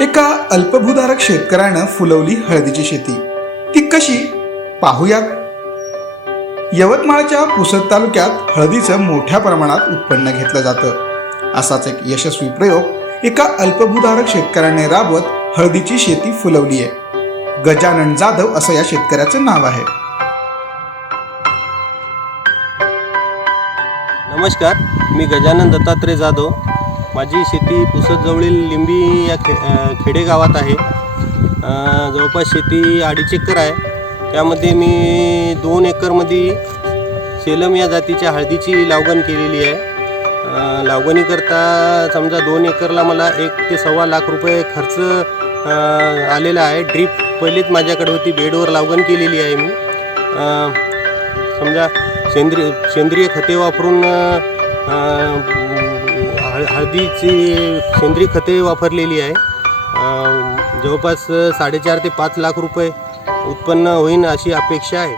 एका अल्पभूधारक शेतकऱ्यानं फुलवली हळदीची शेती. ती कशी? पाहूयात. यवतमाळच्या पुसद तालुक्यात हळदीचं मोठ्या प्रमाणात उत्पन्न घेतलं जातं. असाच एक यशस्वी प्रयोग एका अल्पभूधारक शेतकऱ्याने राबवत हळदीची शेती फुलवली आहे. गजानन जाधव असं या शेतकऱ्याचं नाव आहे. नमस्कार मी गजानन दत्तात्रय जाधव. माझी शेती पुसदजवळील लिंबी या खे खेडेगावात आहे. जवळपास शेती अडीच एकर आहे. त्यामध्ये मी दोन एकरमध्ये सेलम या जातीच्या हळदीची लागवण केलेली आहे. अ, लागवणीकरता समजा दोन एकरला मला एक ते सव्वा लाख रुपये खर्च आलेला आहे. ड्रीप पहिलेच माझ्याकडे होती. बेडवर लागवण केलेली आहे मी. समजा सेंद्रिय सेंद्रिय खते वापरून हळ हळदीची सेंद्रिय खते वापरलेली आहे. जवळपास साडेचार ते पाच लाख रुपये उत्पन्न होईल अशी अपेक्षा आहे.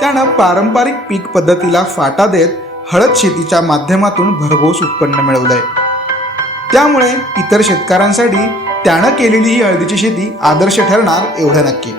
त्यानं पारंपरिक पीक पद्धतीला फाटा देत हळद शेतीच्या माध्यमातून भरघोस उत्पन्न मिळवलंय. त्यामुळे इतर शेतकऱ्यांसाठी त्यानं केलेली ही हळदीची शेती आदर्श ठरणार एवढं नक्की.